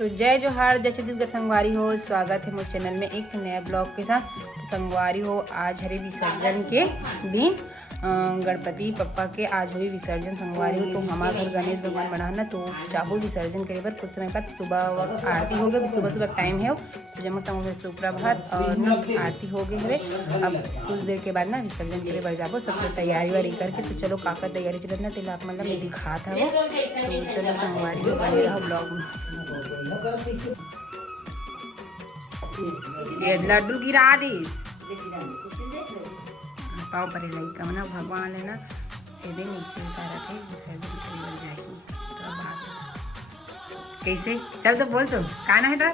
तो जय जोहार, जय छत्तीसगढ़ संगवारी हो। स्वागत है मोर चैनल में एक नया ब्लॉग के साथ। तो संगवारी हो, आज हरे विसर्जन के दिन गणपति पप्पा के आज हुई विसर्जन संगवारी हो। तो हमारे घर गणेश भगवान बना ना, तो चाहो विसर्जन करे बर कुछ समय बाद सुबह वक्त आरती हो गई। सुबह सुबह टाइम है तो जमा समूह सुप्रभात और आरती हो गई है। अब कुछ देर के बाद ना विसर्जन करे बर जाबो, सब लोग तैयारी वारी करके। तो चलो काका तैयारी चलत ना, तेला मतलब मैं दिखा था वो। तो चलो संगवारी हो बने रहो ब्लॉग में। ये लड्डू गिरा दी पाव पर लड़का मना भगवान है ना, ये नीचे उतारा थे विसर्जन कर जाएगी। तो बात कैसे चल तो बोल, तो काना है तो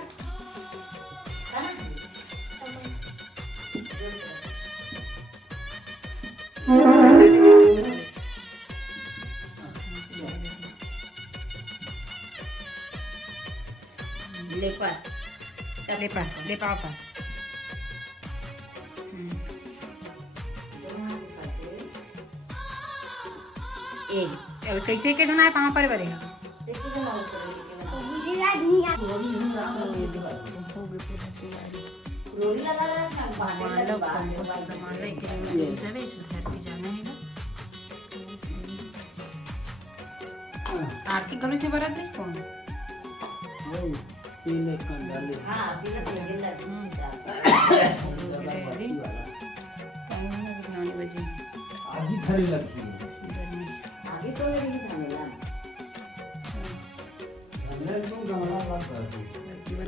ले पाओ पर अब कैसे के जना है पाँव पर बरे आरती करो से बरत नहीं कौन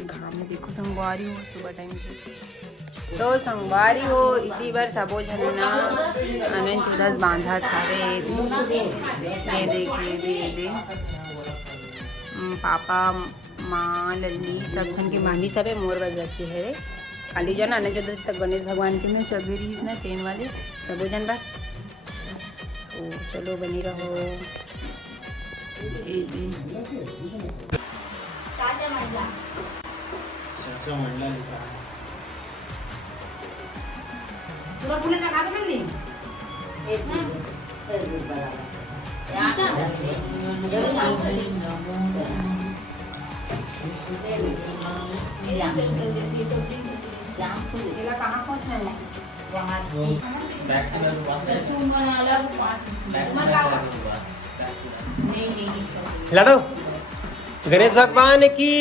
घाम में देखो संगवारी हो सुबह टाइम पे। तो संगवारी हो इतनी बार सबो झना अनंत तुलस बांधा थारे। ये देख पापा माँ लल्ली सब छन के बांधी सब मोर बजाची है खाली जन अनंत चतुर्दशी तक गणेश भगवान के में चल भी रही ना तेन वाले सबो जन बात। तो चलो बनी रहो। पूरा फूले चखा तो मिल कहाँ पहुँचना है लड़ो गणेश भगवान की।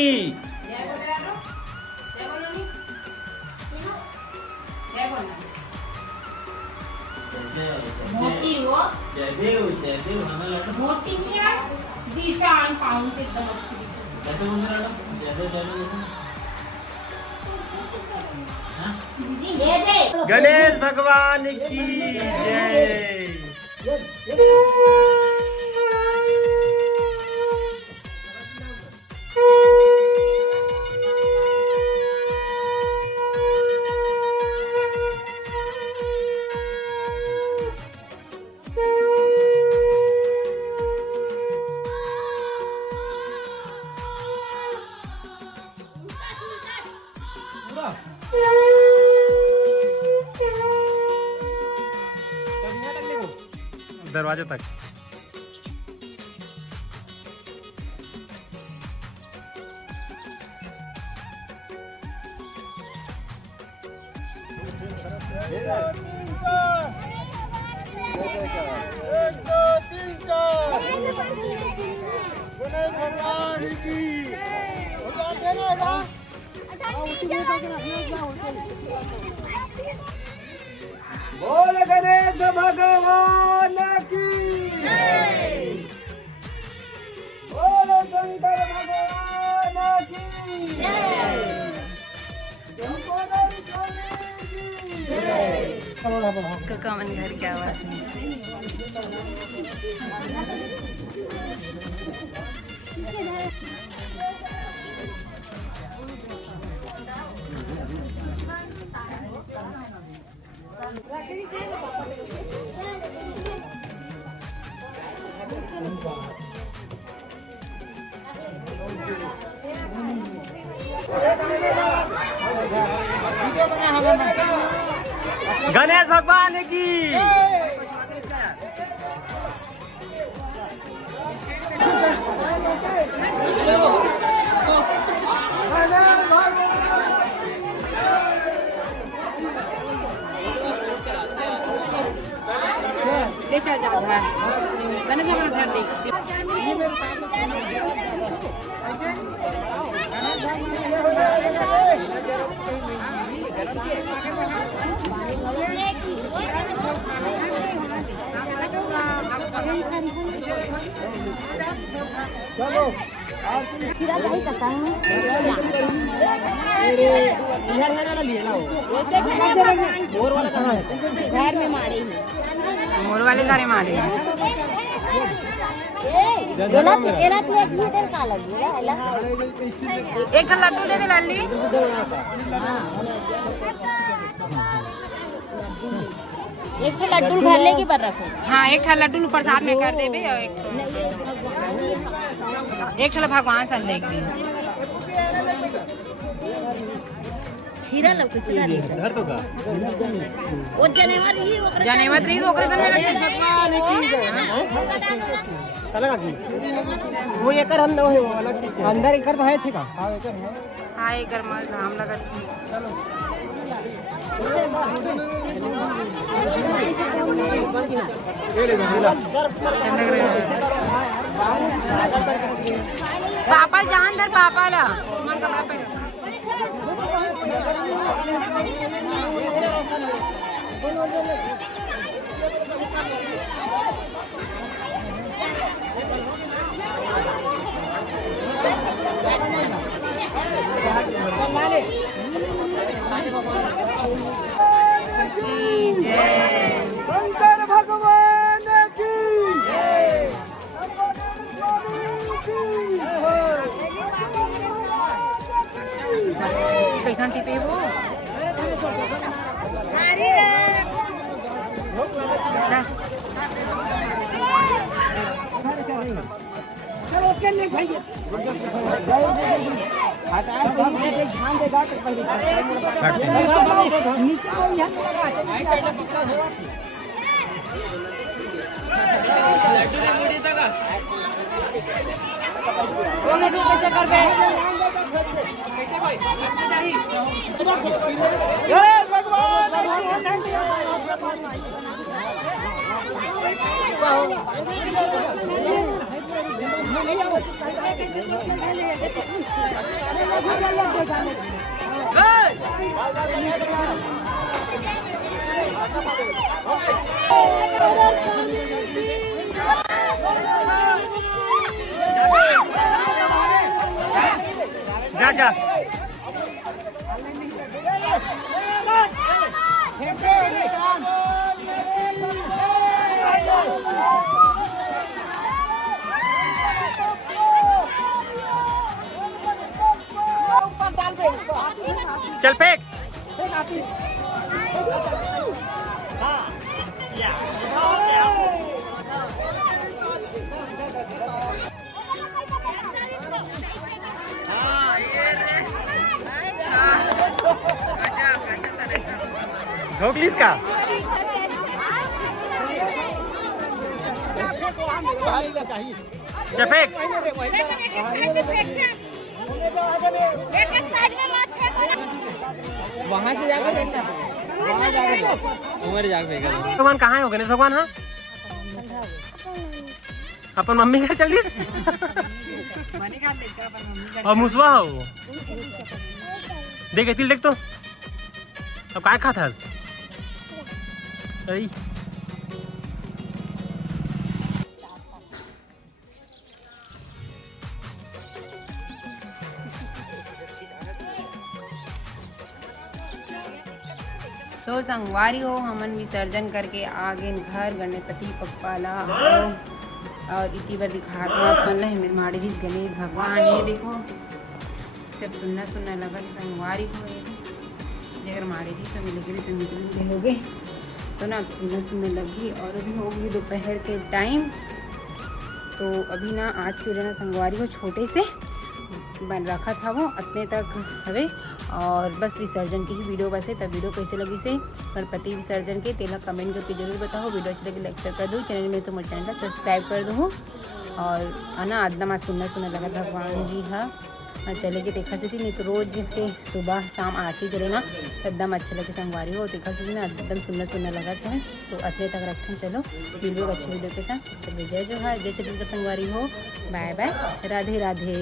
मोटी वो जय देव मोटी नहीं है दिशा आन पाऊं के एकदम अच्छी कैसे बोल रहा है जय देव हां दे दे गणेश भगवान की जय। दरवाजे तक बोल गणेश भगवान की जय। बोल शंकर भगवान की जय। काका मन घर क्या आवाज है। गणेश भगवान की ले चल जा घर गणेश भगवान घर देख चलो खीरा दही का संग इधर वाला लिए ना मोर वाला कहाँ है? घर में मारे में मोर वाले घरे मारे एला एला तो एक मीटर का लगेगा एला एक लड्डू दे दे लाली एक तो लड्डू घर लेके पर रखो हाँ एक ठा लड्डू प्रसाद में कर देबे और एक ठा भगवान सर लेके दी खीरा लो कुछ खीरा ले घर तो का वो जनेवर ही ओकरे जनेवत रही तो ओकरे संग भगवान की अलग की वो एकर हम न हो अलग अंदर एकर तो है छे का हां एकर है हाँ एक गरमा धाम लगत पापा जान धर पापा ला मन कपड़ा पहन की जय शंकर भगवान की जय कैसा थी पे वो ला। चलो के नहीं भाई हटा दे ध्यान दे गाट पहले नीचे कोई है कैसे कर बे कैसे कोई जय भगवान जा जा चल फेंक ढोकलीस का चल फेंक वहाँ से जाकर भगवान कहाँ है हो गणेश भगवान? हाँ अपन मम्मी का चल और मुसवा हो देख तिल देख तो अब काय खाता है अरे तो संगवारी हो हमन विसर्जन करके आगे घर गणपति पप्पा ला और इति बार दिखात अपन ला हमन माड़े भी गणेश भगवान ये देखो सब सुनना सुनना लगा कि संगवारी हो जगह माड़े जी सब मिल गए तो निकल हो गए तो ना सुनना सुनने लगी और अभी हो गई दोपहर के टाइम। तो अभी ना आज फिर ना संगवारी हो छोटे से बन रखा था वो अपने तक हवे और बस विसर्जन की ही वीडियो बसे। तब वीडियो कैसे लगी से गणपति विसर्जन के तेला कमेंट करके जरूर बताओ। वीडियो अच्छी लगी लाइक कर दो, चैनल में तो मेरे चैनल का सब्सक्राइब कर दो और आना आदना माँ सुनना सुनना लगा भगवान जी है चले के तेखर से थी नहीं तो रोज के सुबह शाम आरती चले ना तो एकदम अच्छा लगे संगवारी हो तेखर से थी ना एकदम सुंदर सुंदर लगा है। तो अतने तक रखें, चलो वीडियो अच्छे वीडियो के साथ। तो जय जोहार, जय छत्तीसगढ़ संगवारी हो, बाय बाय, राधे राधे।